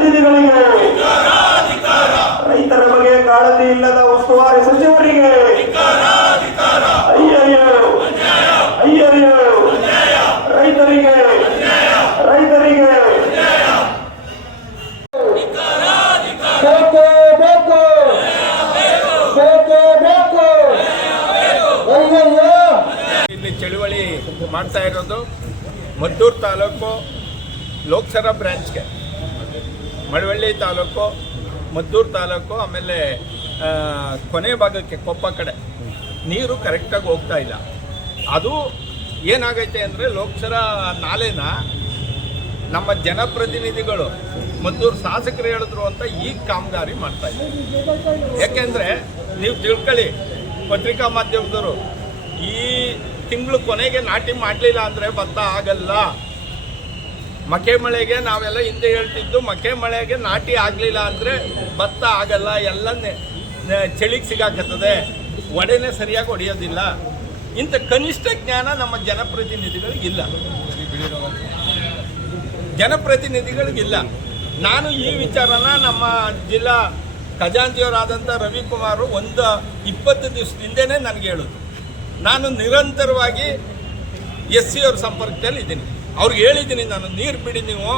ಪ್ರತಿನಿಧಿಗಳಿಗೆ ರೈತರ ಬಗ್ಗೆ ಕಾಳಜಿ ಇಲ್ಲದ ಉಸ್ತುವಾರಿ ಸಚಿವರಿಗೆ ಅಯ್ಯಯ್ಯೋ ಅಯ್ಯಯ್ಯೋ ರೈತರಿಗೆ ರೈತರಿಗೆ. ಬೇಕು ಬೇಕು ಬೇಕು ಬೇಕು ಅಯ್ಯಯ್ಯೋ. ಇಲ್ಲಿ ಚಳುವಳಿ ಮಾಡ್ತಾ ಇರೋದು ಮದ್ದೂರು ತಾಲೂಕು ಲೋಕಸಭಾ ಬ್ರಾಂಚ್ಗೆ. ಮಳವಳ್ಳಿ ತಾಲೂಕು, ಮದ್ದೂರು ತಾಲೂಕು, ಆಮೇಲೆ ಕೊನೆ ಭಾಗಕ್ಕೆ ಕೊಪ್ಪ ಕಡೆ. ನೀರು ಕರೆಕ್ಟಾಗಿ ಹೋಗ್ತಾ ಇಲ್ಲ. ಅದು ಏನಾಗೈತೆ ಅಂದರೆ ಲೋಕಸರ ನಾಲೆನ ನಮ್ಮ ಜನಪ್ರತಿನಿಧಿಗಳು ಮದ್ದೂರು ಶಾಸಕರು ಹೇಳಿದ್ರು ಅಂತ ಈ ಕಾಮಗಾರಿ ಮಾಡ್ತಾ ಇದ್ದಾರೆ. ಯಾಕೆಂದರೆ ನೀವು ತಿಳ್ಕೊಳ್ಳಿ, ಪತ್ರಿಕಾ ಮಾಧ್ಯಮದವರು ಈ ತಿಂಗಳು ಕೊನೆಗೆ ನಾಟಿ ಮಾಡಲಿಲ್ಲ ಅಂದರೆ ಭತ್ತ ಆಗಲ್ಲ. ಮಕೆ ಮಳೆಗೆ ನಾವೆಲ್ಲ ಹಿಂದೆ ಹೇಳ್ತಿದ್ದು ಮಕೆ ಮಳೆಗೆ ನಾಟಿ ಆಗಲಿಲ್ಲ ಅಂದರೆ ಭತ್ತ ಆಗಲ್ಲ, ಎಲ್ಲ ಚಳಿಗೆ ಸಿಗಾಕತ್ತದೆ. ಒಡೆನೆ ಸರಿಯಾಗಿ ಹೊಡೆಯೋದಿಲ್ಲ ಇಂಥ ಕನಿಷ್ಠ ಜ್ಞಾನ ನಮ್ಮ ಜನಪ್ರತಿನಿಧಿಗಳಿಗಿಲ್ಲ ಜನಪ್ರತಿನಿಧಿಗಳಿಗಿಲ್ಲ. ನಾನು ಈ ವಿಚಾರನ ನಮ್ಮ ಜಿಲ್ಲಾ ಖಜಾಂಚಿಯವರಾದಂಥ ರವಿಕುಮಾರ್ ಒಂದು ಇಪ್ಪತ್ತು ದಿವಸದಿಂದನೇ ನನಗೆ ಹೇಳೋದು. ನಾನು ನಿರಂತರವಾಗಿ ಎಸ್ ಸಿ ಅವ್ರ ಸಂಪರ್ಕದಲ್ಲಿ ಇದ್ದೀನಿ ಅವ್ರಿಗೆ ಹೇಳಿದ್ದೀನಿ, ನಾನು ನೀರು ಬಿಡಿ ನೀವು.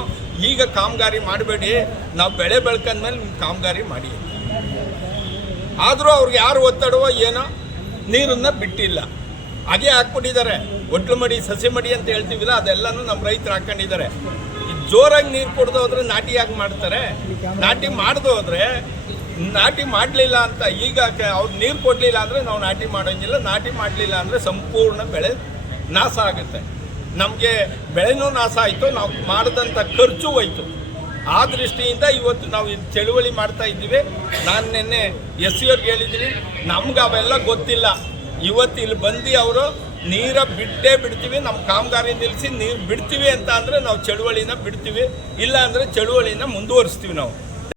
ಈಗ ಕಾಮಗಾರಿ ಮಾಡಬೇಡಿ. ನಾವು ಬೆಳೆ ಬೆಳ್ಕೊಂಡ್ಮೇಲೆ ನಿಮ್ಮ ಕಾಮಗಾರಿ ಮಾಡಿ. ಆದರೂ ಅವ್ರಿಗೆ ಯಾರು ಒತ್ತಡವೋ ಏನೋ, ನೀರನ್ನು ಬಿಟ್ಟಿಲ್ಲ. ಹಾಗೆ ಹಾಕ್ಬಿಟ್ಟಿದ್ದಾರೆ. ಒಟ್ಲು ಮಡಿ ಸಸಿ ಮಡಿ ಅಂತ ಹೇಳ್ತೀವಿಲ್ಲ, ಅದೆಲ್ಲನೂ ನಮ್ಮ ರೈತರು ಹಾಕೊಂಡಿದ್ದಾರೆ ಈ ಜೋರಾಗಿ ನೀರು ಕೊಡದು ಹೋದ್ರೆ ನಾಟಿ ಯಾಕೆ ಮಾಡ್ತಾರೆ. ನಾಟಿ ಮಾಡ್ದು ಹೋದ್ರೆ ನಾಟಿ ಮಾಡಲಿಲ್ಲ ಅಂತ ಈಗ ಅವ್ರು ನೀರು ಕೊಡಲಿಲ್ಲ ಅಂದರೆ ನಾವು ನಾಟಿ ಮಾಡೋಂಗಿಲ್ಲ. ನಾಟಿ ಮಾಡಲಿಲ್ಲ ಅಂದರೆ ಸಂಪೂರ್ಣ ಬೆಳೆ ನಾಶ ಆಗುತ್ತೆ. ನಮಗೆ ಬೆಳೆನೂ ನಾಶ ಆಯಿತು, ನಾವು ಮಾಡಿದಂಥ ಖರ್ಚು ಹೋಯಿತು. ಆ ದೃಷ್ಟಿಯಿಂದ ಇವತ್ತು ನಾವು ಇದು ಚಳುವಳಿ ಮಾಡ್ತಾ ಇದ್ದೀವಿ. ನಾನು ನಿನ್ನೆ ಎಸ್ ಸಿ ಅವ್ರಿಗೆ ಹೇಳಿದ್ದೀನಿ, ನಮ್ಗೆ ಅವೆಲ್ಲ ಗೊತ್ತಿಲ್ಲ. ಇವತ್ತು ಇಲ್ಲಿ ಬಂದು ಅವರು ನೀರ ಬಿಟ್ಟೇ ಬಿಡ್ತೀವಿ, ನಮ್ಮ ಕಾಮಗಾರಿ ನಿಲ್ಲಿಸಿ ನೀರು ಬಿಡ್ತೀವಿ ಅಂತ ಅಂದರೆ ನಾವು ಚಳುವಳಿನ ಬಿಡ್ತೀವಿ, ಇಲ್ಲ ಅಂದರೆ ಚಳುವಳಿನ ಮುಂದುವರಿಸ್ತೀವಿ ನಾವು.